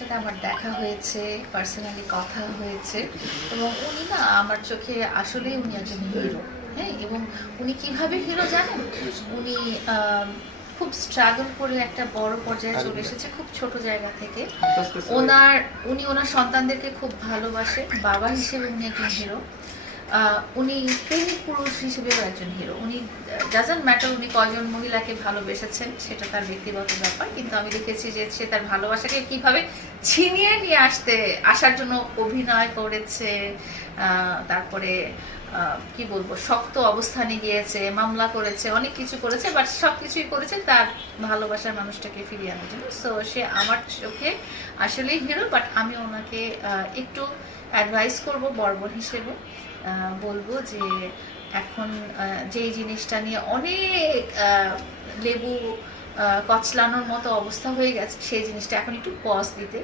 সাথে আমার দেখা হয়েছে, পার্সোনালি কথা হয়েছে, এবং উনি না আমার চোখে আসলেই উনি একজন হিরো। হ্যাঁ, এবং উনি কিভাবে হিরো জানেন? উনি খুব স্ট্রাগল করে একটা বড় পর্যায়ে চলে এসেছে, খুব ছোট জায়গা থেকে। উনি ওনার সন্তানদেরকে খুব ভালোবাসে, বাবা হিসেবে উনি একজন হিরো। উনি প্রেমিক পুরুষ হিসেবেও একজন হিরো। উনি ডাজন্ট ম্যাটার উনি কয়জন মহিলাকে ভালোবেসেছেন, সেটা তার ব্যক্তিগত ব্যাপার, কিন্তু আমি দেখেছি যে সে তার ভালোবাসাকে কিভাবে ছিনিয়ে নিয়ে আসার জন্য অভিনয় করেছে। তারপরে কি বলবো, শক্ত অবস্থানে গিয়েছে, মামলা করেছে, অনেক কিছু করেছে, বাট সব কিছুই করেছে তার ভালোবাসার মানুষটাকে ফিরিয়ে আনার জন্য। সো সে আমার চোখে আসলেই হিরো। বাট আমি ওনাকে একটু অ্যাডভাইস করব বর্বর হিসেবে, বলবো যে এখন যেই জিনিসটা নিয়ে অনেক লেবু কচলানোর মতো অবস্থা হয়ে গেছে, সেই জিনিসটা এখন একটু পজ দিতে।